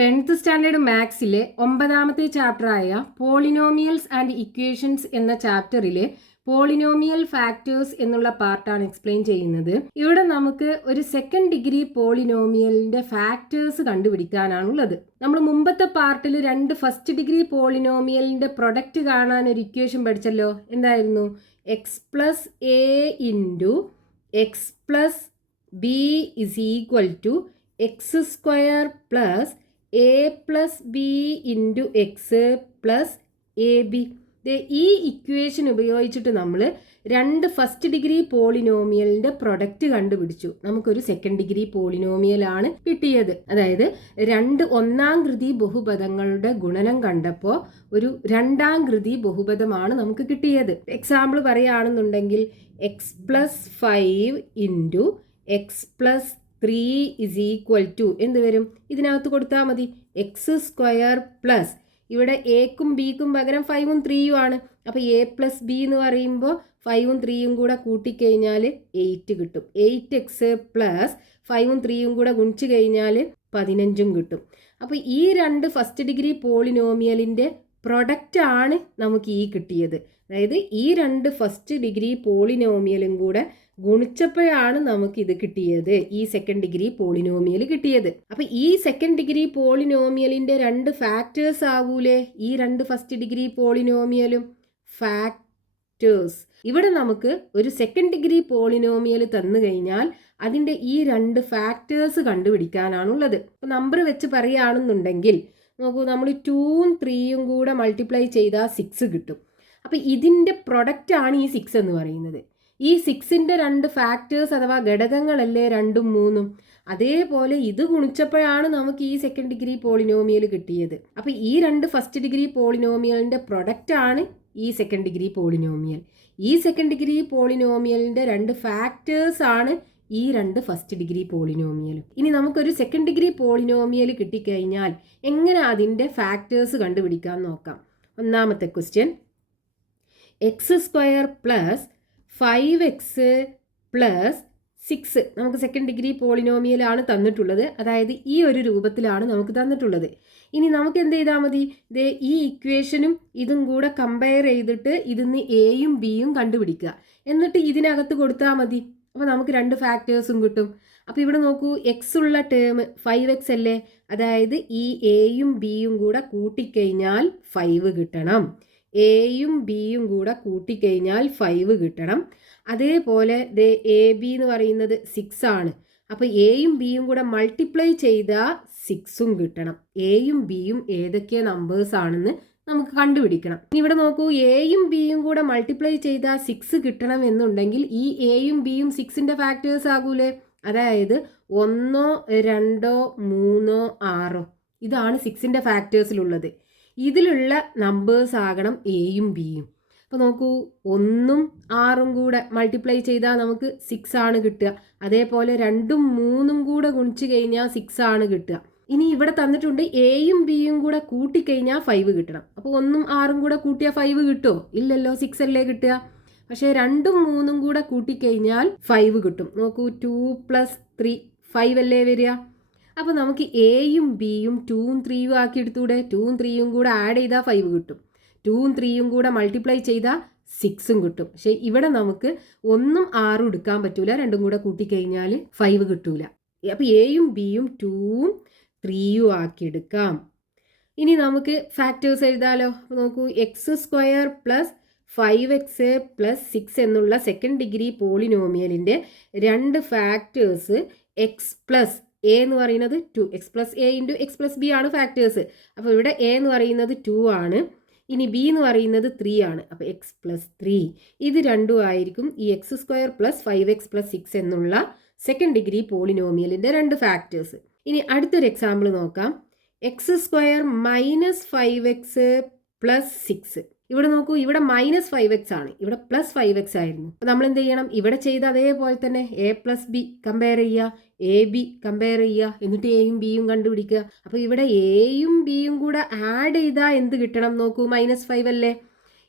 10th standard മാത്സിലെ 9ാമത്തെ ചാപ്റ്ററായ പോളിനോമിയൽസ് ആൻഡ് ഇക്വേഷൻസ് എന്ന ചാപ്റ്ററിലെ പോളിനോമിയൽ ഫാക്ടേഴ്സ് എന്നുള്ള പാർട്ടാണ് എക്സ്പ്ലെയിൻ ചെയ്യുന്നത്. ഇവിടെ നമുക്ക് ഒരു സെക്കൻഡ് ഡിഗ്രി പോളിനോമിയലിന്റെ ഫാക്ടേഴ്സ് കണ്ടുപിടിക്കാനാണുള്ളത്. നമ്മൾ മുമ്പത്തെ പാർട്ടിൽ 2 ഫസ്റ്റ് ഡിഗ്രി പോളിനോമിയലിന്റെ പ്രൊഡക്റ്റ് കാണാൻ ഒരു ഇക്വേഷൻ പഠിച്ചല്ലോ. എന്തായിരുന്നു? X plus A into x plus B is equal to x square plus A plus B into x plus A B. ഈ ഇക്വേഷൻ ഉപയോഗിച്ചിട്ട് നമ്മൾ 2 ഫസ്റ്റ് ഡിഗ്രി പോളിനോമിയലിന്റെ പ്രൊഡക്റ്റ് കണ്ടുപിടിച്ചു. നമുക്കൊരു സെക്കൻഡ് ഡിഗ്രി പോളിനോമിയലാണ് കിട്ടിയത്. അതായത് 2 ഒന്നാം കൃതി ബഹുപദങ്ങളുടെ ഗുണനം കണ്ടപ്പോൾ ഒരു 2ാം കൃതി ബഹുപദമാണ് നമുക്ക് കിട്ടിയത്. എക്സാമ്പിൾ പറയുകയാണെന്നുണ്ടെങ്കിൽ x plus 5 into x plus 3 is equal to എന്ത് വരും? ഇതിനകത്ത് കൊടുത്താൽ മതി എക്സ് സ്ക്വയർ പ്ലസ്, ഇവിടെ എക്കും ബിക്കും പകരം 5ഉം 3ഉം ആണ്. അപ്പോൾ എ പ്ലസ് ബി എന്ന് പറയുമ്പോൾ 5ഉം 3ഉം കൂടെ കൂട്ടിക്കഴിഞ്ഞാൽ 8 കിട്ടും. 8x പ്ലസ് 5ഉം 3ഉം കൂടെ ഗുണിച്ച് കഴിഞ്ഞാൽ 15ഉം കിട്ടും. അപ്പോൾ ഈ 2 ഫസ്റ്റ് ഡിഗ്രി പോളിനോമിയലിൻ്റെ പ്രൊഡക്റ്റ് ആണ് നമുക്ക് ഈ കിട്ടിയത്. അതായത് ഈ 2 ഫസ്റ്റ് ഡിഗ്രി പോളിനോമിയലും കൂടെ ഗുണിച്ചപ്പോഴാണ് നമുക്ക് ഇത് കിട്ടിയത്, ഈ സെക്കൻഡ് ഡിഗ്രി പോളിനോമിയൽ കിട്ടിയത്. അപ്പൊ ഈ സെക്കൻഡ് ഡിഗ്രി പോളിനോമിയലിന്റെ 2 ഫാക്ടേഴ്സ് ആകൂലേ ഈ 2 ഫസ്റ്റ് ഡിഗ്രി പോളിനോമിയലും? ഫാക്ടേഴ്സ്. ഇവിടെ നമുക്ക് ഒരു സെക്കൻഡ് ഡിഗ്രി പോളിനോമിയൽ തന്നു കഴിഞ്ഞാൽ അതിന്റെ ഈ 2 ഫാക്ടേഴ്സ് കണ്ടുപിടിക്കാനാണുള്ളത്. അപ്പൊ നമ്പർ വെച്ച് പറയുകയാണെന്നുണ്ടെങ്കിൽ നോക്കൂ, നമ്മൾ 2ഉം 3ഉം കൂടെ മൾട്ടിപ്ലൈ ചെയ്താൽ 6 കിട്ടും. അപ്പൊ ഇതിന്റെ പ്രൊഡക്റ്റ് ആണ് ഈ 6 എന്ന് പറയുന്നത്. ഈ 6ന്റെ 2 ഫാക്ടേഴ്സ് അഥവാ ഘടകങ്ങളല്ലേ 2ഉം 3ഉം. അതേപോലെ ഇത് ഗുണിച്ചപ്പോഴാണ് നമുക്ക് ഈ സെക്കൻഡ് ഡിഗ്രി പോളിനോമിയൽ കിട്ടിയത്. അപ്പോൾ ഈ 2 ഫസ്റ്റ് ഡിഗ്രി പോളിനോമിയലിന്റെ പ്രൊഡക്റ്റ് ആണ് ഈ സെക്കൻഡ് ഡിഗ്രി പോളിനോമിയൽ. ഈ സെക്കൻഡ് ഡിഗ്രി പോളിനോമിയലിന്റെ 2 ഫാക്ടേഴ്സ് ആണ് ഈ 2 ഫസ്റ്റ് ഡിഗ്രി പോളിനോമിയലും. ഇനി നമുക്കൊരു സെക്കൻഡ് ഡിഗ്രി പോളിനോമിയൽ കിട്ടിക്കഴിഞ്ഞാൽ എങ്ങനെ അതിൻ്റെ ഫാക്ടേഴ്സ് കണ്ടുപിടിക്കാൻ നോക്കാം. ഒന്നാമത്തെ question, X square plus 5x plus 6 നമുക്ക് സെക്കൻഡ് ഡിഗ്രി പോളിനോമിയലാണ് തന്നിട്ടുള്ളത്. അതായത് ഈ ഒരു രൂപത്തിലാണ് നമുക്ക് തന്നിട്ടുള്ളത്. ഇനി നമുക്ക് എന്ത് ചെയ്താൽ മതി? ഈ ഇക്വേഷനും ഇതും കൂടെ കമ്പയർ ചെയ്തിട്ട് ഇതിന്ന് എയും ബിയും കണ്ടുപിടിക്കുക. എന്നിട്ട് ഇതിനകത്ത് കൊടുത്താൽ മതി. അപ്പോൾ നമുക്ക് 2 ഫാക്ടേഴ്സും കിട്ടും. അപ്പോൾ ഇവിടെ നോക്കൂ, എക്സ് ഉള്ള ടേം 5x അല്ലേ? അതായത് ഈ എയും ബിയും കൂടെ കൂട്ടിക്കഴിഞ്ഞാൽ 5 കിട്ടണം. എയും ബിയും കൂടെ കൂട്ടിക്കഴിഞ്ഞാൽ 5 കിട്ടണം. അതേപോലെ എ ബി എന്ന് പറയുന്നത് 6 ആണ്. അപ്പോൾ എയും ബിയും കൂടെ മൾട്ടിപ്ലൈ ചെയ്താൽ 6ഉം കിട്ടണം. എയും ബിയും ഏതൊക്കെ നമ്പേഴ്സ് ആണെന്ന് നമുക്ക് കണ്ടുപിടിക്കണം. ഇനി ഇവിടെ നോക്കൂ, എയും ബിയും കൂടെ മൾട്ടിപ്ലൈ ചെയ്താൽ 6 കിട്ടണം എന്നുണ്ടെങ്കിൽ ഈ എയും ബിയും 6ന്റെ ഫാക്ടേഴ്സ് ആകൂലേ? അതായത് 1, 2, 3, 6 ഇതാണ് 6ന്റെ ഫാക്ടേഴ്സിലുള്ളത്. ഇതിലുള്ള നമ്പേഴ്സ് ആകണം എയും ബിയും. അപ്പോൾ നോക്കൂ, 1ഉം 6ഉം കൂടെ മൾട്ടിപ്ലൈ ചെയ്താൽ നമുക്ക് 6 ആണ് കിട്ടുക. അതേപോലെ 2ഉം 3ഉം കൂടെ ഗുണിച്ച് കഴിഞ്ഞാൽ 6 ആണ് കിട്ടുക. ഇനി ഇവിടെ തന്നിട്ടുണ്ട് എയും ബിയും കൂടെ കൂട്ടിക്കഴിഞ്ഞാൽ 5 കിട്ടണം. അപ്പോൾ 1ഉം 6ഉം കൂടെ കൂട്ടിയാൽ 5 കിട്ടുമോ? ഇല്ലല്ലോ, 6 അല്ലേ കിട്ടുക. പക്ഷേ 2ഉം 3ഉം കൂടെ കൂട്ടിക്കഴിഞ്ഞാൽ 5 കിട്ടും. നോക്കൂ, 2 + 3 5 അല്ലേ വരിക. അപ്പോൾ നമുക്ക് എയും ബിയും 2ഉം 3ഉം ആക്കി എടുത്തൂടെ? 2ഉം 3ഉം കൂടെ ആഡ് ചെയ്താൽ 5 കിട്ടും. 2ഉം 3ഉം കൂടെ മൾട്ടിപ്ലൈ ചെയ്താൽ 6ഉം കിട്ടും. പക്ഷേ ഇവിടെ നമുക്ക് 1ഉം 6ഉം എടുക്കാൻ പറ്റൂല, 2ഉം കൂടെ കൂട്ടിക്കഴിഞ്ഞാൽ 5 കിട്ടൂല. അപ്പോൾ എയും ബിയും 2ഉം 3ഉം ആക്കി എടുക്കാം. ഇനി നമുക്ക് ഫാക്ടേഴ്സ് എഴുതാലോ. നോക്കൂ, X square plus 5x plus 6 എന്നുള്ള സെക്കൻഡ് ഡിഗ്രി പോളിനോമിയലിൻ്റെ 2 ഫാക്ടേഴ്സ് എക്സ് പ്ലസ് എ എന്ന് പറയുന്നത് 2, x plus A into x plus B ആണ് ഫാക്ടേഴ്സ്. അപ്പോൾ ഇവിടെ എ എന്ന് പറയുന്നത് 2 ആണ്, ഇനി ബി എന്ന് പറയുന്നത് 3 ആണ്. അപ്പോൾ എക്സ് പ്ലസ് 3 ഇത് രണ്ടും ആയിരിക്കും ഈ X square plus 5x plus 6 എന്നുള്ള സെക്കൻഡ് ഡിഗ്രി പോളിനോമിയലിൻ്റെ 2 ഫാക്ടേഴ്സ്. ഇനി അടുത്തൊരു എക്സാമ്പിൾ നോക്കാം. X square minus 5x plus 6. ഇവിടെ നോക്കൂ, ഇവിടെ -5x ആണ്, ഇവിടെ +5x ആയിരുന്നു. അപ്പോൾ നമ്മൾ എന്ത് ചെയ്യണം? ഇവിടെ ചെയ്ത് അതേപോലെ തന്നെ എ പ്ലസ് ബി കമ്പയർ ചെയ്യുക, എ ബി കമ്പയർ ചെയ്യുക, എന്നിട്ട് എയും ബിയും കണ്ടുപിടിക്കുക. അപ്പോൾ ഇവിടെ എയും ബിയും കൂടെ ആഡ് ചെയ്താൽ എന്ത് കിട്ടണം? നോക്കൂ, -5 അല്ലേ?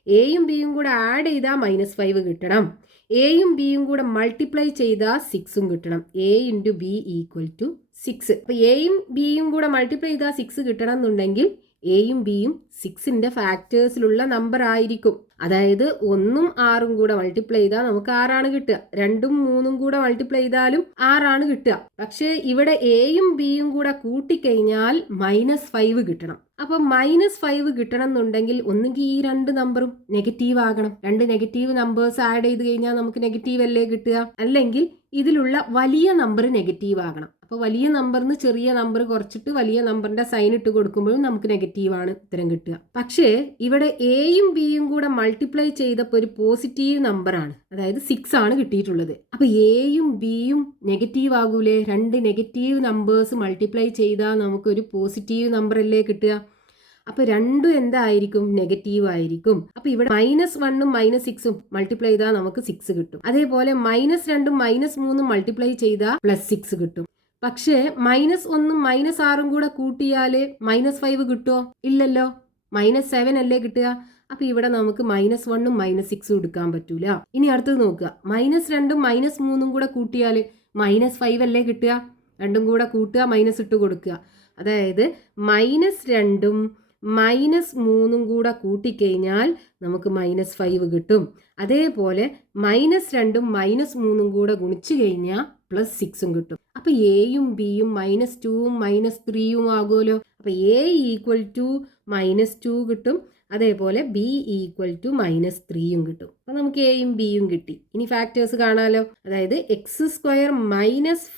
എയും ബിയും കൂടെ ആഡ് ചെയ്താൽ -5 കിട്ടണം. എയും ബിയും കൂടെ മൾട്ടിപ്ലൈ ചെയ്താൽ 6ഉം കിട്ടണം. A into B equal to 6. അപ്പോൾ എയും ബിയും കൂടെ മൾട്ടിപ്ലൈ ചെയ്താൽ 6 കിട്ടണം എന്നുണ്ടെങ്കിൽ എയും ബിയും 6ന്റെ ഫാക്ടേഴ്സിലുള്ള നമ്പർ ആയിരിക്കും. അതായത് 1ഉം 6ഉം കൂടെ മൾട്ടിപ്ലൈ ചെയ്താൽ നമുക്ക് 6ആണ് കിട്ടുക. 2ഉം 3ഉം കൂടെ മൾട്ടിപ്ലൈ ചെയ്താലും 6ആണ് കിട്ടുക. പക്ഷേ ഇവിടെ എയും ബിയും കൂടെ കൂട്ടിക്കഴിഞ്ഞാൽ -5 കിട്ടണം. അപ്പൊ -5 കിട്ടണം എന്നുണ്ടെങ്കിൽ ഒന്നുകിൽ ഈ രണ്ട് നമ്പറും നെഗറ്റീവ് ആകണം. രണ്ട് നെഗറ്റീവ് നമ്പേഴ്സ് ആഡ് ചെയ്ത് കഴിഞ്ഞാൽ നമുക്ക് നെഗറ്റീവ് അല്ലേ കിട്ടുക. അല്ലെങ്കിൽ ഇതിലുള്ള വലിയ നമ്പർ നെഗറ്റീവ് ആകണം. അപ്പോൾ വലിയ നമ്പറിന് ചെറിയ നമ്പർ കുറച്ചിട്ട് വലിയ നമ്പറിന്റെ സൈൻ ഇട്ട് കൊടുക്കുമ്പോഴും നമുക്ക് നെഗറ്റീവാണ് ഉത്തരം കിട്ടുക. പക്ഷേ ഇവിടെ എയും ബിയും കൂടെ മൾട്ടിപ്ലൈ ചെയ്തപ്പോൾ ഒരു പോസിറ്റീവ് നമ്പറാണ്, അതായത് 6 ആണ് കിട്ടിയിട്ടുള്ളത്. അപ്പൊ എയും ബിയും നെഗറ്റീവ് ആകൂലേ? രണ്ട് നെഗറ്റീവ് നമ്പേഴ്സ് മൾട്ടിപ്ലൈ ചെയ്താൽ നമുക്കൊരു പോസിറ്റീവ് നമ്പർ അല്ലേ കിട്ടുക. അപ്പൊ രണ്ടും എന്തായിരിക്കും? നെഗറ്റീവ് ആയിരിക്കും. അപ്പൊ ഇവിടെ -1ഉം -6ഉം മൾട്ടിപ്ലൈ ചെയ്താൽ നമുക്ക് 6 കിട്ടും. അതേപോലെ -2ഉം -3ഉം മൾട്ടിപ്ലൈ ചെയ്താൽ +6 കിട്ടും. പക്ഷേ -1ഉം -6ഉം കൂടെ കൂട്ടിയാൽ -5 കിട്ടുമോ? ഇല്ലല്ലോ, -7 അല്ലേ കിട്ടുക. അപ്പൊ ഇവിടെ നമുക്ക് -1ഉം -6ഉം എടുക്കാൻ പറ്റൂല. ഇനി അടുത്തത് നോക്കുക. -2ഉം -3ഉം കൂടെ കൂട്ടിയാൽ -5 അല്ലേ കിട്ടുക. രണ്ടും കൂടെ കൂട്ടുക, മൈനസ് ഇട്ട് കൊടുക്കുക. അതായത് -2ഉം -3ഉം കൂടെ കൂട്ടിക്കഴിഞ്ഞാൽ നമുക്ക് -5 കിട്ടും. അതേപോലെ -2ഉം -3ഉം കൂടെ ഗുണിച്ചു കഴിഞ്ഞാൽ +6ഉം കിട്ടും. അപ്പൊ എയും ബിയും -2ഉം -3ഉം ആകുമല്ലോ. അപ്പൊ എ = -2 കിട്ടും. അതേപോലെ ബി = -3ഉം കിട്ടും. അപ്പൊ നമുക്ക് എയും ബിയും കിട്ടി. ഇനി ഫാക്ടേഴ്സ് കാണാലോ. അതായത് x² -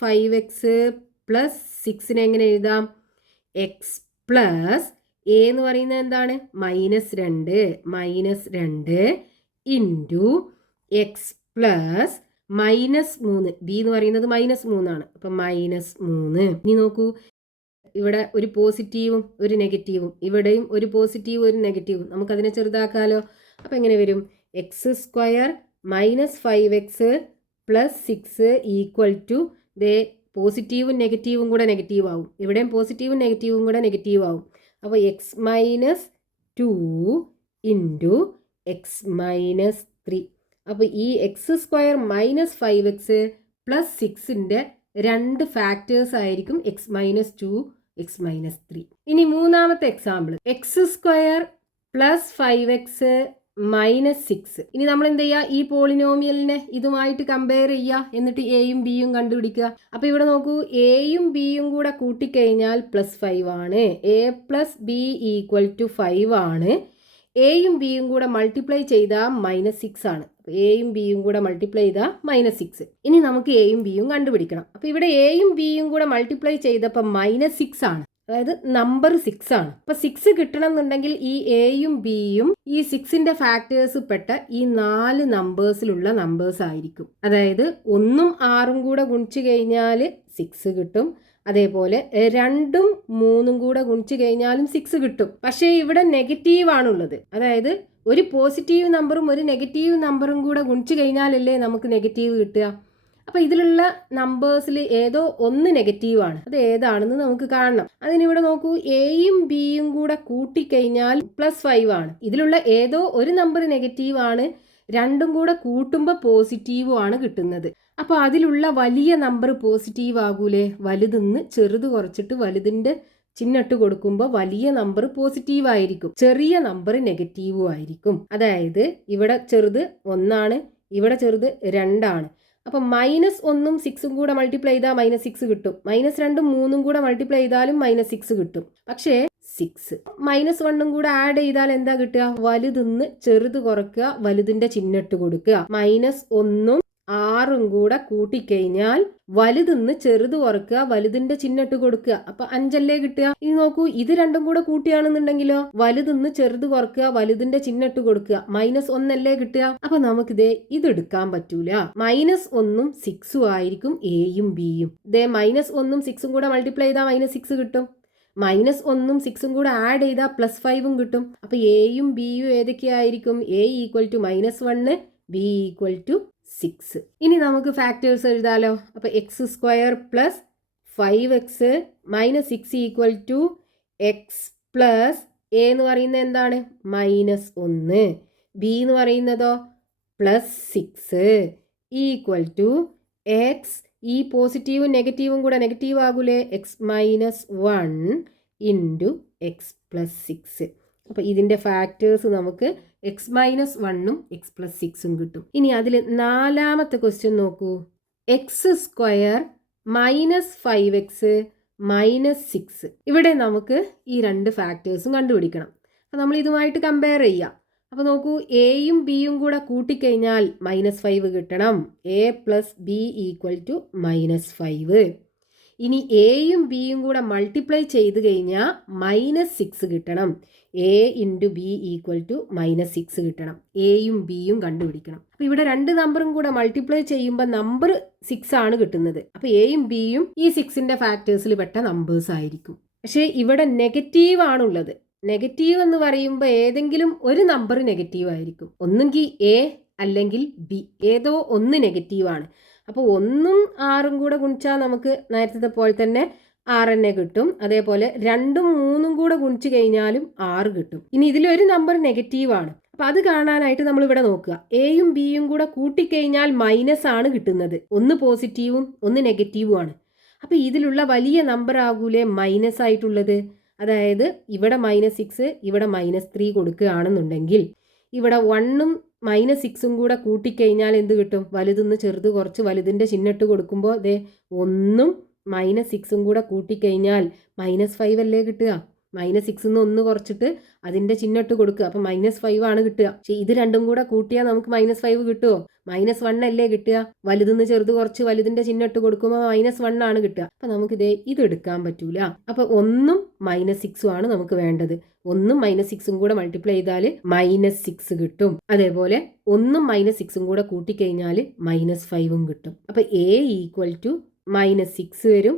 5x +6 എങ്ങനെ എഴുതാം? x പ്ലസ് എ എന്ന് പറയുന്നത് എന്താണ്? -2 ഇൻറ്റു എക്സ് പ്ലസ് -3. ബി എന്ന് പറയുന്നത് -3 ആണ്. അപ്പം -3. ഇനി നോക്കൂ, ഇവിടെ ഒരു പോസിറ്റീവും ഒരു നെഗറ്റീവും, ഇവിടെയും ഒരു പോസിറ്റീവും ഒരു നെഗറ്റീവും. നമുക്കതിനെ ചെറുതാക്കാലോ. അപ്പം എങ്ങനെ വരും? x² - 5x +6 ദേ പോസിറ്റീവും നെഗറ്റീവും കൂടെ നെഗറ്റീവ് ആവും. ഇവിടെയും പോസിറ്റീവും നെഗറ്റീവും കൂടെ നെഗറ്റീവ് ആവും. അപ്പോൾ x - 2 ഇൻറ്റു x - 3. അപ്പോൾ ഈ x² - 5x +6ന്റെ രണ്ട് ഫാക്ടേഴ്സ് ആയിരിക്കും x - 2 x - 3. ഇനി മൂന്നാമത്തെ എക്സാമ്പിൾ, x² + 5x -6. ഇനി നമ്മൾ എന്ത് ചെയ്യുക? ഈ പോളിനോമിയലിനെ ഇതുമായിട്ട് കമ്പയർ ചെയ്യുക. എന്നിട്ട് എയും ബിയും കണ്ടുപിടിക്കുക. അപ്പൊ ഇവിടെ നോക്കൂ, എയും ബിയും കൂടെ കൂട്ടിക്കഴിഞ്ഞാൽ +5 ആണ്. a + b = 5 ആണ്. എയും ബിയും കൂടെ മൾട്ടിപ്ലൈ ചെയ്താൽ -6 ആണ്. എയും ബിയും കൂടെ മൾട്ടിപ്ലൈ ചെയ്താൽ -6. ഇനി നമുക്ക് എയും ബിയും കണ്ടുപിടിക്കണം. അപ്പൊ ഇവിടെ എയും ബിയും കൂടെ മൾട്ടിപ്ലൈ ചെയ്തപ്പോൾ -6 ആണ്. അതായത് നമ്പർ 6 ആണ്. അപ്പൊ 6 കിട്ടണം എന്നുണ്ടെങ്കിൽ ഈ എയും ബിയും ഈ 6ന്റെ ഫാക്ടേഴ്സ് പെട്ട ഈ 4 നമ്പേഴ്സിലുള്ള നമ്പേഴ്സ് ആയിരിക്കും. അതായത് 1ഉം 6ഉം കൂടെ ഗുണിച്ചു കഴിഞ്ഞാൽ 6 കിട്ടും. അതേപോലെ 2ഉം 3ഉം കൂടെ ഗുണിച്ചു കഴിഞ്ഞാലും 6 കിട്ടും. പക്ഷേ ഇവിടെ നെഗറ്റീവ് ആണുള്ളത്. അതായത് ഒരു പോസിറ്റീവ് നമ്പറും ഒരു നെഗറ്റീവ് നമ്പറും കൂടെ ഗുണിച്ചു കഴിഞ്ഞാലല്ലേ നമുക്ക് നെഗറ്റീവ് കിട്ടുക. അപ്പൊ ഇതിലുള്ള നമ്പേഴ്സിൽ ഏതോ ഒന്ന് നെഗറ്റീവാണ്. അത് ഏതാണെന്ന് നമുക്ക് കാണണം. അതിനിവിടെ നോക്കൂ, എയും ബിയും കൂടെ കൂട്ടിക്കഴിഞ്ഞാൽ +5 ആണ്. ഇതിലുള്ള ഏതോ ഒരു നമ്പർ നെഗറ്റീവ് ആണ്. രണ്ടും കൂടെ കൂട്ടുമ്പോൾ പോസിറ്റീവും ആണ് കിട്ടുന്നത്. അപ്പൊ അതിലുള്ള വലിയ നമ്പർ പോസിറ്റീവ് ആകൂലേ? വലുതിന്ന് ചെറുത് കുറച്ചിട്ട് വലുതിന്റെ ചിഹ്നിട്ട് കൊടുക്കുമ്പോൾ വലിയ നമ്പർ പോസിറ്റീവ് ആയിരിക്കും, ചെറിയ നമ്പർ നെഗറ്റീവും ആയിരിക്കും. അതായത് ഇവിടെ ചെറുത് 1 ആണ്, ഇവിടെ ചെറുത് 2 ആണ്. അപ്പൊ -1ഉം 6ഉം കൂടെ മൾട്ടിപ്ലൈ ചെയ്താൽ -6 കിട്ടും. -2ഉം 3ഉം കൂടെ മൾട്ടിപ്ലൈ ചെയ്താലും -6 കിട്ടും. പക്ഷേ 6 -1ഉം കൂടെ ആഡ് ചെയ്താൽ എന്താ കിട്ടുക? വലുതിന്ന് ചെറുത് കുറക്കുക, വലുതിന്റെ ചിഹ്നിട്ട് കൊടുക്കുക. -1ഉം 6ഉം കൂടെ കൂട്ടിക്കഴിഞ്ഞാൽ വലുതിന്ന് ചെറുത് കുറക്കുക, വലുതിന്റെ ചിഹ്നിട്ട് കൊടുക്കുക. അപ്പൊ 5 അല്ലേ കിട്ടുക. ഇനി നോക്കൂ, ഇത് രണ്ടും കൂടെ കൂട്ടിയാണെന്നുണ്ടെങ്കിലോ വലുതിന്ന് ചെറുത് കുറക്കുക, വലുതിന്റെ ചിഹ്നിട്ട് കൊടുക്കുക, -1 അല്ലേ കിട്ടുക. അപ്പൊ നമുക്കിത് ഇതെടുക്കാൻ പറ്റൂല. -1ഉം 6ഉം ആയിരിക്കും എയും ബിയും. ഇതേ -1ഉം 6ഉം കൂടെ മൾട്ടിപ്ലൈ ചെയ്താൽ -6 കിട്ടും. -1ഉം 6ഉം കൂടെ ആഡ് ചെയ്താൽ +5ഉം കിട്ടും. അപ്പൊ എയും ബിയും ഏതൊക്കെയായിരിക്കും? a = -1, b = 6. ഇനി നമുക്ക് ഫാക്ടേഴ്സ് എഴുതാലോ. അപ്പൊ x² + 5x -6 = x plus a എന്ന് പറയുന്നത് എന്താണ്? -1. b എന്ന് പറയുന്നതോ +6 = x ഈ പോസിറ്റീവും നെഗറ്റീവും കൂടെ നെഗറ്റീവ് ആകൂലേ, x-1 ഇൻറ്റു x+6. അപ്പോൾ ഇതിൻ്റെ ഫാക്ടേഴ്സ് നമുക്ക് x-1ഉം x+6ഉം കിട്ടും. ഇനി അതിൽ നാലാമത്തെ ക്വസ്റ്റ്യൻ നോക്കൂ, x² -5x -6. ഇവിടെ നമുക്ക് ഈ രണ്ട് ഫാക്ടേഴ്സും കണ്ടുപിടിക്കണം. അപ്പോൾ നമ്മൾ ഇതുമായിട്ട് കമ്പയർ ചെയ്യാം. അപ്പോൾ നോക്കൂ, എയും ബിയും കൂടെ കൂട്ടിക്കഴിഞ്ഞാൽ -5 കിട്ടണം. a + b = -5. ഇനി എയും ബിയും കൂടെ മൾട്ടിപ്ലൈ ചെയ്ത് കഴിഞ്ഞാൽ -6 കിട്ടണം. a × b = -6 കിട്ടണം. എയും ബിയും കണ്ടുപിടിക്കണം. അപ്പോൾ ഇവിടെ രണ്ട് നമ്പറും കൂടെ മൾട്ടിപ്ലൈ ചെയ്യുമ്പോൾ നമ്പർ 6 ആണ് കിട്ടുന്നത്. അപ്പോൾ എയും ബിയും ഈ 6ന്റെ ഫാക്ടേഴ്സിൽ പെട്ട നമ്പേഴ്സ് ആയിരിക്കും. പക്ഷേ ഇവിടെ നെഗറ്റീവ് ആണുള്ളത്. നെഗറ്റീവ് എന്ന് പറയുമ്പോൾ ഏതെങ്കിലും ഒരു നമ്പർ നെഗറ്റീവ് ആയിരിക്കും. ഒന്നുകിൽ എ അല്ലെങ്കിൽ ബി, ഏതോ ഒന്ന് നെഗറ്റീവാണ്. അപ്പോൾ 1ഉം 6ഉം കൂടെ ഗുണിച്ചാൽ നമുക്ക് നേരത്തെ പോലെ തന്നെ 6 തന്നെ കിട്ടും. അതേപോലെ 2ഉം 3ഉം കൂടെ ഗുണിച്ച് കഴിഞ്ഞാലും 6 കിട്ടും. ഇനി ഇതിലൊരു നമ്പർ നെഗറ്റീവാണ്. അപ്പോൾ അത് കാണാനായിട്ട് നമ്മൾ ഇവിടെ നോക്കുക. എയും ബിയും കൂടെ കൂട്ടിക്കഴിഞ്ഞാൽ മൈനസ് ആണ് കിട്ടുന്നത്. ഒന്ന് പോസിറ്റീവും ഒന്ന് നെഗറ്റീവും ആണ്. അപ്പോൾ ഇതിലുള്ള വലിയ നമ്പർ ആകൂലേ മൈനസ് ആയിട്ടുള്ളത്. അതായത് ഇവിടെ -6 ഇവിടെ -3 കൊടുക്കുകയാണെന്നുണ്ടെങ്കിൽ ഇവിടെ 1ഉം -6ഉം കൂടെ കൂട്ടിക്കഴിഞ്ഞാൽ എന്ത് കിട്ടും? വലുതെന്ന് ചെറുത് കുറച്ച് വലുതിൻ്റെ ചിഹ്നിട്ട് കൊടുക്കുമ്പോൾ ദേ 1ഉം -6ഉം കൂടെ കൂട്ടിക്കഴിഞ്ഞാൽ -5 അല്ലേ കിട്ടുക. -6ന്ന് 1 കുറച്ചിട്ട് അതിൻ്റെ ചിഹ്നിട്ട് കൊടുക്കുക. അപ്പം -5 ആണ് കിട്ടുക. പക്ഷേ ഇത് രണ്ടും കൂടെ കൂട്ടിയാൽ നമുക്ക് -5 കിട്ടുമോ? -1 അല്ലേ കിട്ടുക. വലുതെന്ന് ചെറുത് കുറച്ച് വലുതിൻ്റെ ചിഹ്നിട്ട് കൊടുക്കുമ്പോൾ -1 ആണ് കിട്ടുക. അപ്പം നമുക്ക് ഇത് എടുക്കാൻ പറ്റൂല. അപ്പം 1ഉം -6ഉം ആണ് നമുക്ക് വേണ്ടത്. 1ഉം -6ഉം കൂടെ മൾട്ടിപ്ലൈ ചെയ്താൽ -6 കിട്ടും. അതേപോലെ 1ഉം -6ഉം കൂടെ കൂട്ടിക്കഴിഞ്ഞാൽ -5ഉം കിട്ടും. അപ്പം a = -6 വരും,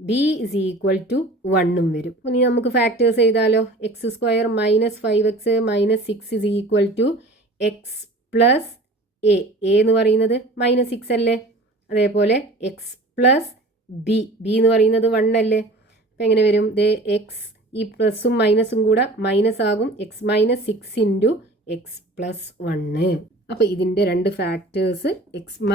b = 1ഉം വരും. ഇനി നമുക്ക് ഫാക്ടേഴ്സ് ചെയ്താലോ. x² -5x -6 = x + a. എന്ന് പറയുന്നത് -6 അല്ലേ. അതേപോലെ x + b എന്ന് പറയുന്നത് 1 അല്ലേ. അപ്പം എങ്ങനെ വരും? x ഈ പ്ലസും മൈനസും കൂടെ മൈനസ് ആകും. x - 6 × x + 1. അപ്പോൾ ഇതിൻ്റെ രണ്ട് ഫാക്ടേഴ്സ് x -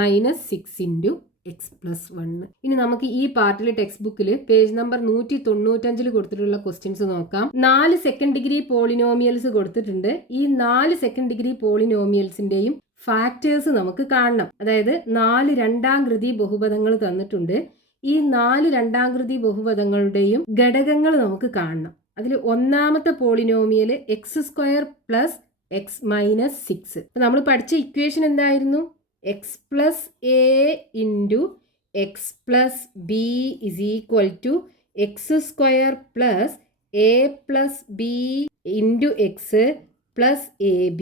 6 × x+1. ഇനി നമുക്ക് ഈ പാർട്ടിൽ ടെക്സ്റ്റ് ബുക്കിൽ പേജ് നമ്പർ 195 കൊടുത്തിട്ടുള്ള ക്വസ്റ്റ്യൻസ് നോക്കാം. 4 സെക്കൻഡ് ഡിഗ്രി പോളിനോമിയൽസ് കൊടുത്തിട്ടുണ്ട്. ഈ 4 സെക്കൻഡ് ഡിഗ്രി പോളിനോമിയൽസിന്റെയും ഫാക്ടേഴ്സ് നമുക്ക് കാണണം. അതായത് 4 രണ്ടാംകൃതി ബഹുപദങ്ങൾ തന്നിട്ടുണ്ട്. ഈ 4 രണ്ടാംകൃതി ബഹുപദങ്ങളുടെയും ഘടകങ്ങൾ നമുക്ക് കാണണം. അതിൽ ഒന്നാമത്തെ പോളിനോമിയൽ x² + x - 6. നമ്മൾ പഠിച്ച ഇക്വേഷൻ എന്തായിരുന്നു? x + a × x + b = x² + a + b × x + ab.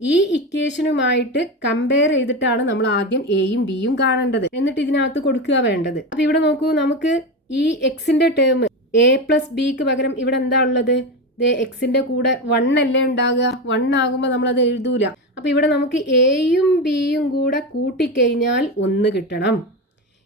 ഈ ഇക്വേഷനുമായിട്ട് കമ്പയർ ചെയ്തിട്ടാണ് നമ്മൾ ആദ്യം എയും ബിയും കാണേണ്ടത്. എന്നിട്ട് ഇതിനകത്ത് കൊടുക്കുക വേണ്ടത്. അപ്പോൾ ഇവിടെ നോക്കൂ, നമുക്ക് ഈ എക്സിന്റെ ടേം a + bക്ക് പകരം ഇവിടെ എന്താ ഉള്ളത്? എക്സിന്റെ കൂടെ 1 അല്ലേ ഉണ്ടാകുക. 1 ആകുമ്പോൾ നമ്മളത് എഴുതൂല. അപ്പോൾ ഇവിടെ നമുക്ക് എയും ബിയും കൂടെ കൂട്ടിക്കഴിഞ്ഞാൽ 1 കിട്ടണം.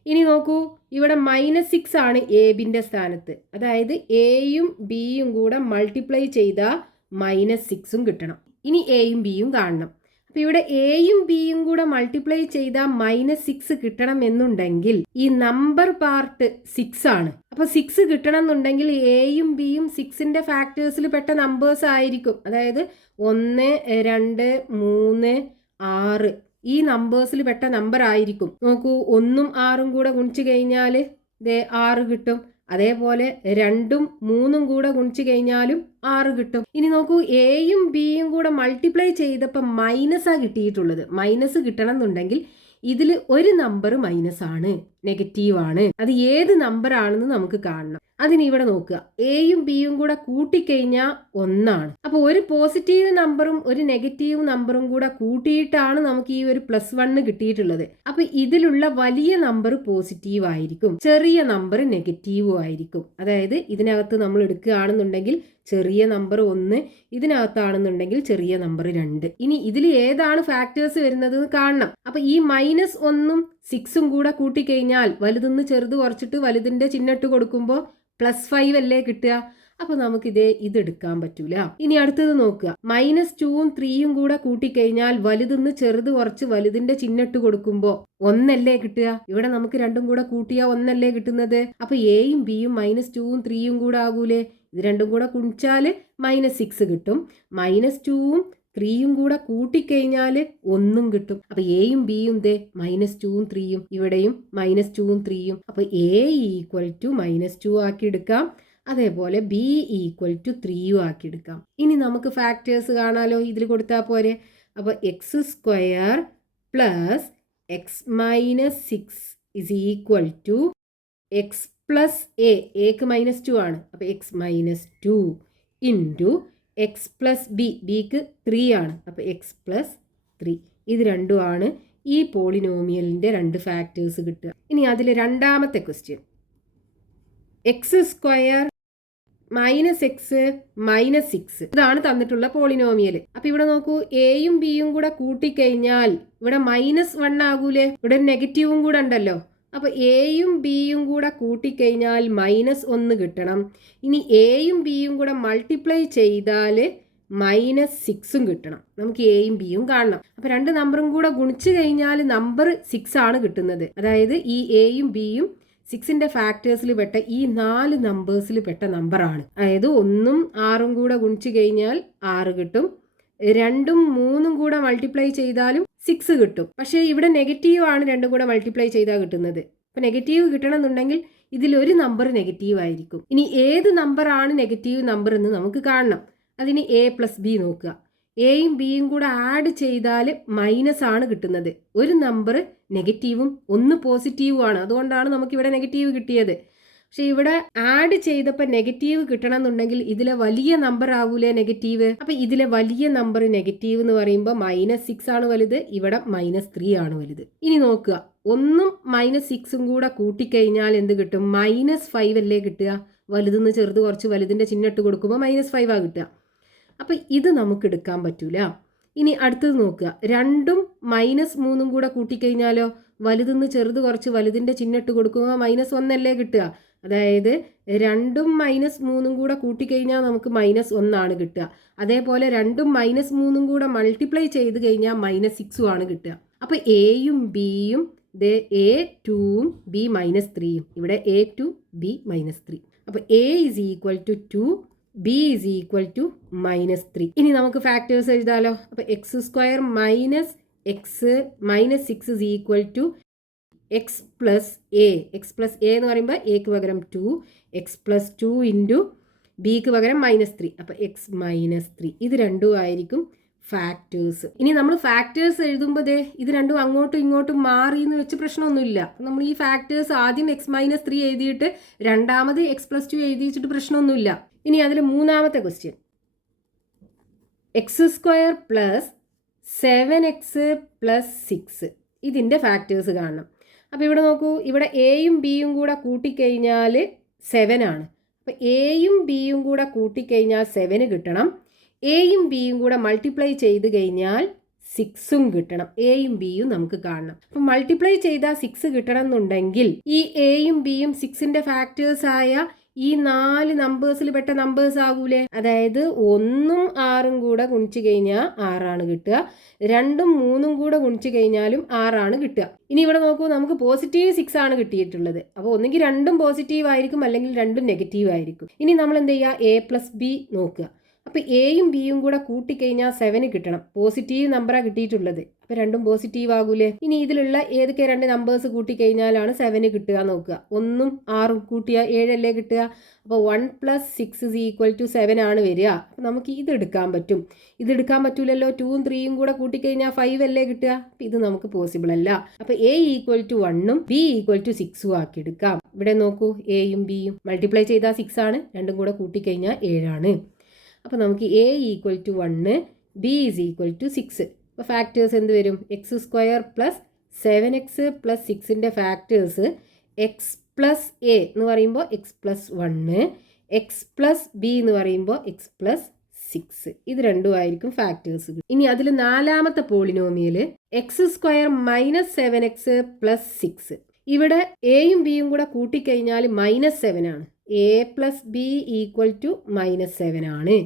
ഇനി നോക്കൂ, ഇവിടെ -6 ആണ് എ ബിൻ്റെ സ്ഥാനത്ത്. അതായത് എയും ബിയും കൂടെ മൾട്ടിപ്ലൈ ചെയ്താൽ -6ഉം കിട്ടണം. ഇനി എയും ബിയും കാണണം. അപ്പോൾ ഇവിടെ എയും ബിയും കൂടെ മൾട്ടിപ്ലൈ ചെയ്താൽ -6 കിട്ടണം എന്നുണ്ടെങ്കിൽ ഈ നമ്പർ പാർട്ട് 6 ആണ്. അപ്പോൾ 6 കിട്ടണം എന്നുണ്ടെങ്കിൽ എയും ബിയും 6ന്റെ ഫാക്ടേഴ്സിൽ പെട്ട നമ്പേഴ്സ് ആയിരിക്കും. അതായത് 1, 2, 3, 6 ഈ നമ്പേഴ്സിൽ പെട്ട നമ്പർ ആയിരിക്കും. നോക്കൂ, 1ഉം 6ഉം കൂടെ ഗുണിച്ചു കഴിഞ്ഞാൽ 6 കിട്ടും. അതേപോലെ 2ഉം 3ഉം കൂടെ ഗുണിച്ചു കഴിഞ്ഞാലും 6 കിട്ടും. ഇനി നോക്കൂ, എയും ബിയും കൂടെ മൾട്ടിപ്ലൈ ചെയ്തപ്പോൾ മൈനസാണ് കിട്ടിയിട്ടുള്ളത്. മൈനസ് കിട്ടണം എന്നുണ്ടെങ്കിൽ ഇതിൽ ഒരു നമ്പർ മൈനസ് ആണ്, നെഗറ്റീവ് ആണ്. അത് ഏത് നമ്പർ ആണെന്ന് നമുക്ക് കാണണം. അതിന് ഇവിടെ നോക്കുക, എയും ബിയും കൂടെ കൂട്ടിക്കഴിഞ്ഞാൽ 1 ആണ്. അപ്പോൾ ഒരു പോസിറ്റീവ് നമ്പറും ഒരു നെഗറ്റീവ് നമ്പറും കൂടെ കൂട്ടിയിട്ടാണ് നമുക്ക് ഈ ഒരു +1 കിട്ടിയിട്ടുള്ളത്. അപ്പോൾ ഇതിലുള്ള വലിയ നമ്പർ പോസിറ്റീവ് ആയിരിക്കും, ചെറിയ നമ്പർ നെഗറ്റീവും ആയിരിക്കും. അതായത് ഇതിനകത്ത് നമ്മൾ എടുക്കുകയാണെന്നുണ്ടെങ്കിൽ ചെറിയ നമ്പർ 1, ഇതിനകത്താണെന്നുണ്ടെങ്കിൽ ചെറിയ നമ്പർ 2. ഇനി ഇതിൽ ഏതാണ് ഫാക്ടേഴ്സ് വരുന്നത് കാണണം. അപ്പൊ ഈ -1ഉം 6ഉം കൂടെ കൂട്ടിക്കഴിഞ്ഞാൽ വലുതെന്ന് ചെറുത് കുറച്ചിട്ട് വലുതിന്റെ ചിഹ്നിട്ട് കൊടുക്കുമ്പോൾ +5 അല്ലേ കിട്ടുക. അപ്പൊ നമുക്ക് ഇതെടുക്കാൻ പറ്റൂല. ഇനി അടുത്തത് നോക്കുക. -2ഉം 3യും കൂടെ കൂട്ടിക്കഴിഞ്ഞാൽ വലുതിന്ന് ചെറുത് കുറച്ച് വലുതിന്റെ ചിഹ്നിട്ട് കൊടുക്കുമ്പോ 1 കിട്ടുക. ഇവിടെ നമുക്ക് രണ്ടും കൂടെ കൂട്ടിയാ 1 കിട്ടുന്നത്. അപ്പൊ എയും ബിയും -2ഉം 3യും കൂടെ ആകൂലേ? ഇത് രണ്ടും കൂടെ കുണിച്ചാല് -6 കിട്ടും. -2ഉം 3യും കൂടെ കൂട്ടിക്കഴിഞ്ഞാൽ 1 കിട്ടും. അപ്പൊ എയും ബിയും -2ഉം 3യും, ഇവിടെയും -2ഉം 3യും. അപ്പൊ എ ഈക്വൽ ടു -2 ആക്കി എടുക്കാം. അതേപോലെ ബി ഈക്വൽ ടു 3യും ആക്കി എടുക്കാം. ഇനി നമുക്ക് ഫാക്ടേഴ്സ് കാണാലോ. ഇതിൽ കൊടുത്താൽ പോരെ. അപ്പോൾ x² plus x - 6 is equal to x plus എക്ക് -2 ആണ്. അപ്പോൾ x - 2 ഇൻറ്റു x പ്ലസ് ബിക്ക് 3 ആണ്. അപ്പോൾ x പ്ലസ് 3. ഇത് രണ്ടുമാണ് ഈ പോളിനോമിയലിൻ്റെ 2 ഫാക്ടേഴ്സ് കിട്ടുക. ഇനി അതിൽ രണ്ടാമത്തെ ക്വസ്റ്റ്യൻ, x² -x -6 ഇതാണ് തന്നിട്ടുള്ള പോളിനോമിയൽ. അപ്പൊ ഇവിടെ നോക്കൂ, എയും ബിയും കൂടെ കൂട്ടിക്കഴിഞ്ഞാൽ ഇവിടെ -1 ആകൂലേ? ഇവിടെ നെഗറ്റീവും കൂടെ ഉണ്ടല്ലോ. അപ്പൊ എയും ബിയും കൂടെ കൂട്ടിക്കഴിഞ്ഞാൽ -1 കിട്ടണം. ഇനി എയും ബിയും കൂടെ മൾട്ടിപ്ലൈ ചെയ്താൽ -6ഉം കിട്ടണം. നമുക്ക് എയും ബിയും കാണണം. അപ്പൊ 2 നമ്പറും കൂടെ ഗുണിച്ചു കഴിഞ്ഞാൽ നമ്പർ 6 ആണ് കിട്ടുന്നത്. അതായത് ഈ എയും ബിയും 6ന്റെ ഫാക്ടേഴ്സിൽ പെട്ട ഈ 4 നമ്പേഴ്സിൽ പെട്ട നമ്പറാണ്. അതായത് 1ഉം 6ഉം കൂടെ ഗുണിച്ചു കഴിഞ്ഞാൽ 6 കിട്ടും. 2ഉം 3ഉം കൂടെ മൾട്ടിപ്ലൈ ചെയ്താലും 6 കിട്ടും. പക്ഷേ ഇവിടെ നെഗറ്റീവ് ആണ് 2ഉം കൂടെ മൾട്ടിപ്ലൈ ചെയ്താൽ കിട്ടുന്നത്. അപ്പം നെഗറ്റീവ് കിട്ടണമെന്നുണ്ടെങ്കിൽ ഇതിലൊരു നമ്പർ നെഗറ്റീവ് ആയിരിക്കും. ഇനി ഏത് നമ്പറാണ് നെഗറ്റീവ് നമ്പർ എന്ന് നമുക്ക് കാണണം. അതിന് a പ്ലസ് ബി നോക്കുക. എയും ബിയും കൂടെ ആഡ് ചെയ്താൽ മൈനസ് ആണ് കിട്ടുന്നത്. ഒരു നമ്പർ നെഗറ്റീവും 1 പോസിറ്റീവും ആണ്. അതുകൊണ്ടാണ് നമുക്കിവിടെ നെഗറ്റീവ് കിട്ടിയത്. പക്ഷെ ഇവിടെ ആഡ് ചെയ്തപ്പോൾ നെഗറ്റീവ് കിട്ടണം എന്നുണ്ടെങ്കിൽ ഇതിലെ വലിയ നമ്പർ ആവൂലേ നെഗറ്റീവ്. അപ്പം ഇതിലെ വലിയ നമ്പർ നെഗറ്റീവ് എന്ന് പറയുമ്പോൾ -6 ആണ് വലുത്, ഇവിടെ -3 ആണ് വലുത്. ഇനി നോക്കുക, 1ഉം -6ഉം കൂടെ കൂട്ടിക്കഴിഞ്ഞാൽ എന്ത് കിട്ടും? -5 അല്ലേ കിട്ടുക. വലുതെന്ന് ചെറുത് കുറച്ച് വലുതിൻ്റെ ചിഹ്നിട്ട് കൊടുക്കുമ്പോൾ -5 ആ കിട്ടുക. അപ്പം ഇത് നമുക്ക് എടുക്കാൻ പറ്റൂല. ഇനി അടുത്തത് നോക്കുക, 2ഉം -3ഉം കൂടെ കൂട്ടിക്കഴിഞ്ഞാലോ വലുതെന്ന് ചെറുത് കുറച്ച് വലുതിൻ്റെ ചിഹ്നിട്ട് കൊടുക്കുമ്പോൾ -1 അല്ലേ കിട്ടുക. അതായത് 2ഉം -3ഉം കൂടെ കൂട്ടിക്കഴിഞ്ഞാൽ നമുക്ക് -1 ആണ് കിട്ടുക. അതേപോലെ 2ഉം -3ഉം കൂടെ മൾട്ടിപ്ലൈ ചെയ്ത് കഴിഞ്ഞാൽ -6ഉം ആണ് കിട്ടുക. അപ്പോൾ എയും ബിയും A2ഉം B -3യും, ഇവിടെ A2 B -3. അപ്പോൾ A is equal to 2, B is equal to -3. ഇനി നമുക്ക് ഫാക്ടേഴ്സ് എഴുതാലോ. അപ്പോൾ x² minus X minus 6 is equal to x plus A. X plus A എന്ന് പറയുമ്പോൾ എക്ക് പകരം 2, എക്സ് പ്ലസ് 2 ഇൻറ്റു ബിക്ക് പകരം -3. അപ്പോൾ x -3. ഇത് രണ്ടും ആയിരിക്കും ഫാക്ടേഴ്സ്. ഇനി നമ്മൾ ഫാക്ടേഴ്സ് എഴുതുമ്പോൾ ഇത് രണ്ടും അങ്ങോട്ടും ഇങ്ങോട്ടും മാറി എന്ന് വെച്ച് പ്രശ്നമൊന്നുമില്ല. നമ്മൾ ഈ ഫാക്ടേഴ്സ് ആദ്യം x -3 എഴുതിയിട്ട് രണ്ടാമത് x + 2 എഴുതി വെച്ചിട്ട് പ്രശ്നമൊന്നുമില്ല. ഇനി അതിൽ മൂന്നാമത്തെ question, x² plus 7x plus 6 ഇതിൻ്റെ ഫാക്ടേഴ്സ് കാണണം. അപ്പോൾ ഇവിടെ നോക്കൂ, ഇവിടെ എയും ബിയും കൂടെ കൂട്ടിക്കഴിഞ്ഞാൽ 7 ആണ്. അപ്പോൾ എയും ബിയും കൂടെ കൂട്ടിക്കഴിഞ്ഞാൽ 7 കിട്ടണം. എയും ബിയും കൂടെ മൾട്ടിപ്ലൈ ചെയ്ത് കഴിഞ്ഞാൽ 6ഉം കിട്ടണം. എയും ബിയും നമുക്ക് കാണണം. അപ്പം മൾട്ടിപ്ലൈ ചെയ്താൽ 6 കിട്ടണം എന്നുണ്ടെങ്കിൽ ഈ എയും ബിയും 6ന്റെ ഫാക്ടേഴ്സ് ആയ ഈ 4 നമ്പേഴ്സിൽ പെട്ട നമ്പേഴ്സ് ആകൂലേ. അതായത് 1ഉം 6ഉം കൂടെ ഗുണിച്ചു കഴിഞ്ഞാൽ 6 ആണ് കിട്ടുക. 2ഉം 3ഉം കൂടെ ഗുണിച്ചു കഴിഞ്ഞാലും 6 ആണ് കിട്ടുക. ഇനി ഇവിടെ നോക്കൂ, നമുക്ക് പോസിറ്റീവ് 6 ആണ് കിട്ടിയിട്ടുള്ളത്. അപ്പോൾ ഒന്നുകിൽ 2ഉം പോസിറ്റീവ് ആയിരിക്കും, അല്ലെങ്കിൽ 2ഉം നെഗറ്റീവ് ആയിരിക്കും. ഇനി നമ്മൾ എന്ത് ചെയ്യുക, A + B നോക്കുക. അപ്പോൾ എയും ബിയും കൂടെ കൂട്ടിക്കഴിഞ്ഞാൽ 7 കിട്ടണം. പോസിറ്റീവ് നമ്പറാണ് കിട്ടിയിട്ടുള്ളത്. അപ്പോൾ രണ്ടും പോസിറ്റീവ് ആകൂലേ. ഇനി ഇതിലുള്ള ഏതൊക്കെ 2 നമ്പേഴ്സ് കൂട്ടിക്കഴിഞ്ഞാലാണ് 7 കിട്ടുക നോക്കുക. 1ഉം 6ഉം കൂട്ടിയാൽ 7 അല്ലേ കിട്ടുക. അപ്പോൾ 1 + 6 is equal to 7 ആണ് വരിക. അപ്പോൾ നമുക്ക് ഇതെടുക്കാൻ പറ്റും. ഇതെടുക്കാൻ പറ്റൂലല്ലോ. 2ഉം 3ഉം കൂടെ കൂട്ടിക്കഴിഞ്ഞാൽ 5 അല്ലേ കിട്ടുക. അപ്പോൾ ഇത് നമുക്ക് പോസിബിൾ അല്ല. അപ്പോൾ A = 1ഉം B = 6ഉം ആക്കി എടുക്കാം. ഇവിടെ നോക്കൂ, എയും ബിയും മൾട്ടിപ്ലൈ ചെയ്താൽ 6 ആണ്, രണ്ടും കൂടെ കൂട്ടിക്കഴിഞ്ഞാൽ 7 ആണ്. അപ്പോൾ നമുക്ക് A = 1, B is equal to 6. അപ്പോൾ ഫാക്ടേഴ്സ് എന്ത് വരും? x² പ്ലസ് 7x പ്ലസ് 6ന്റെ ഫാക്ടേഴ്സ് x പ്ലസ് എ എന്ന് പറയുമ്പോൾ x plus 1, x plus B എന്ന് പറയുമ്പോൾ x പ്ലസ് 6. ഇത് രണ്ടും ആയിരിക്കും ഫാക്ടേഴ്സ്. ഇനി അതിൽ നാലാമത്തെ polynomial x² minus 7x plus 6. ഇവിടെ എയും ബിയും കൂടെ കൂട്ടിക്കഴിഞ്ഞാൽ -7 ആണ്. A plus B equal to -7 ആണ്.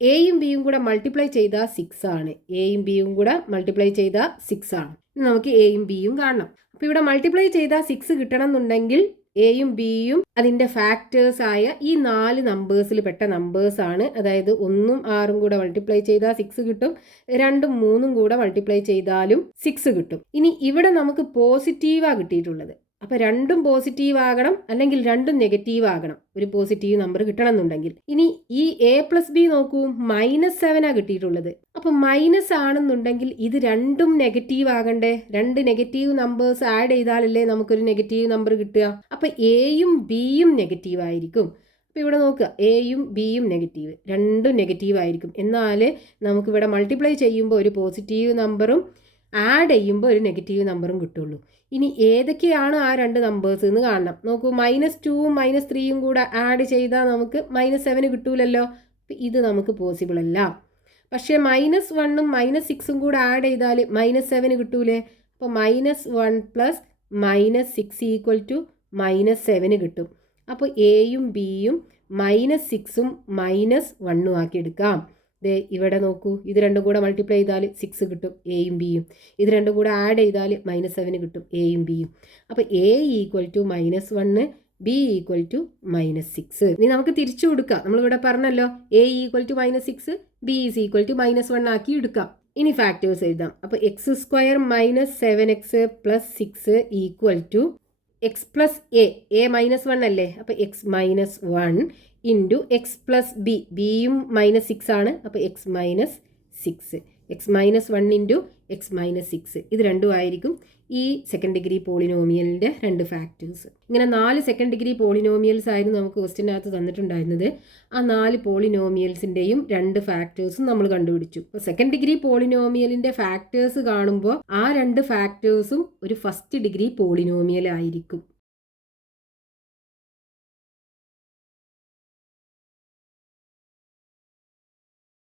എയും ബിയും കൂടെ മൾട്ടിപ്ലൈ ചെയ്താൽ 6 ആണ്. എയും ബിയും കൂടെ മൾട്ടിപ്ലൈ ചെയ്താൽ 6 ആണ്. നമുക്ക് എയും ബിയും കാണണം. അപ്പോൾ ഇവിടെ മൾട്ടിപ്ലൈ ചെയ്താൽ 6 കിട്ടണം എന്നുണ്ടെങ്കിൽ എയും ബിയും അതിൻ്റെ ഫാക്ടേഴ്സ് ആയ ഈ 4 നമ്പേഴ്സിൽ പെട്ട നമ്പേഴ്സ് ആണ്. അതായത് 1ഉം 6ഉം കൂടെ മൾട്ടിപ്ലൈ ചെയ്താൽ 6 കിട്ടും. 2ഉം 3ഉം കൂടെ മൾട്ടിപ്ലൈ ചെയ്താലും 6 കിട്ടും. ഇനി ഇവിടെ നമുക്ക് പോസിറ്റീവാണ് കിട്ടിയിട്ടുള്ളത്. അപ്പോൾ രണ്ടും പോസിറ്റീവ് ആകണം, അല്ലെങ്കിൽ രണ്ടും നെഗറ്റീവ് ആകണം ഒരു പോസിറ്റീവ് നമ്പർ കിട്ടണം എന്നുണ്ടെങ്കിൽ. ഇനി ഈ എ പ്ലസ് ബി നോക്കൂ, -7 കിട്ടിയിട്ടുള്ളത്. അപ്പോൾ മൈനസ് ആണെന്നുണ്ടെങ്കിൽ ഇത് രണ്ടും നെഗറ്റീവ് ആകണ്ടേ? രണ്ട് നെഗറ്റീവ് നമ്പേഴ്സ് ആഡ് ചെയ്താലല്ലേ നമുക്കൊരു നെഗറ്റീവ് നമ്പർ കിട്ടുക. അപ്പോൾ എയും ബിയും നെഗറ്റീവ് ആയിരിക്കും. അപ്പോൾ ഇവിടെ നോക്കുക, എയും ബിയും നെഗറ്റീവ്, രണ്ടും നെഗറ്റീവ് ആയിരിക്കും. എന്നാൽ നമുക്കിവിടെ മൾട്ടിപ്ലൈ ചെയ്യുമ്പോൾ ഒരു പോസിറ്റീവ് നമ്പറും ആഡ് ചെയ്യുമ്പോൾ ഒരു നെഗറ്റീവ് നമ്പറും കിട്ടുള്ളൂ. ഇനി ഏതൊക്കെയാണ് ആ രണ്ട് നമ്പേഴ്സ് എന്ന് കാണണം. നോക്കൂ, -2ഉം -3ഉം കൂടെ ആഡ് ചെയ്താൽ നമുക്ക് -7 കിട്ടൂലല്ലോ. ഇത് നമുക്ക് പോസിബിൾ അല്ല. പക്ഷേ -1ഉം -6ഉം കൂടെ ആഡ് ചെയ്താൽ -7 കിട്ടൂലേ. അപ്പോൾ -1 + -6 ഈക്വൽ ടു -7 കിട്ടും. അപ്പോൾ എയും ബിയും -6ഉം -1ഉം ആക്കി എടുക്കാം. ഇവിടെ നോക്കൂ, ഇത് രണ്ടും കൂടെ മൾട്ടിപ്ലൈ ചെയ്താൽ 6 കിട്ടും, എയും ബിയും. ഇത് രണ്ടും കൂടെ ആഡ് ചെയ്താൽ -7 കിട്ടും, എയും ബിയും. അപ്പോൾ A equal to -1, B equal to -6. ഇനി നമുക്ക് തിരിച്ചു കൊടുക്കാം. നമ്മളിവിടെ പറഞ്ഞല്ലോ, A equal to -6, B is equal to -1 ആക്കി എടുക്കാം. ഇനി ഫാക്ടേഴ്സ് എഴുതാം. അപ്പോൾ x² - 7x + 6 equal to x + a -1 അല്ലേ. അപ്പോൾ x - 1 ഇൻറ്റു x + b, ബിയും -6 ആണ്. അപ്പോൾ x - 6, x - 1 ഇൻറ്റു x - 6, ഇത് രണ്ടും ആയിരിക്കും ഈ സെക്കൻഡ് ഡിഗ്രി പോളിനോമിയലിൻ്റെ രണ്ട് ഫാക്ടേഴ്സ്. ഇങ്ങനെ 4 സെക്കൻഡ് ഡിഗ്രി പോളിനോമിയൽസ് ആയിരുന്നു നമുക്ക് ക്വസ്റ്റ്യനകത്ത് തന്നിട്ടുണ്ടായിരുന്നത്. ആ 4 പോളിനോമിയൽസിൻ്റെയും രണ്ട് ഫാക്ടേഴ്സും നമ്മൾ കണ്ടുപിടിച്ചു. അപ്പോൾ സെക്കൻഡ് ഡിഗ്രി പോളിനോമിയലിൻ്റെ ഫാക്ടേഴ്സ് കാണുമ്പോൾ ആ രണ്ട് ഫാക്ടേഴ്സും ഒരു ഫസ്റ്റ് ഡിഗ്രി പോളിനോമിയൽ ആയിരിക്കും.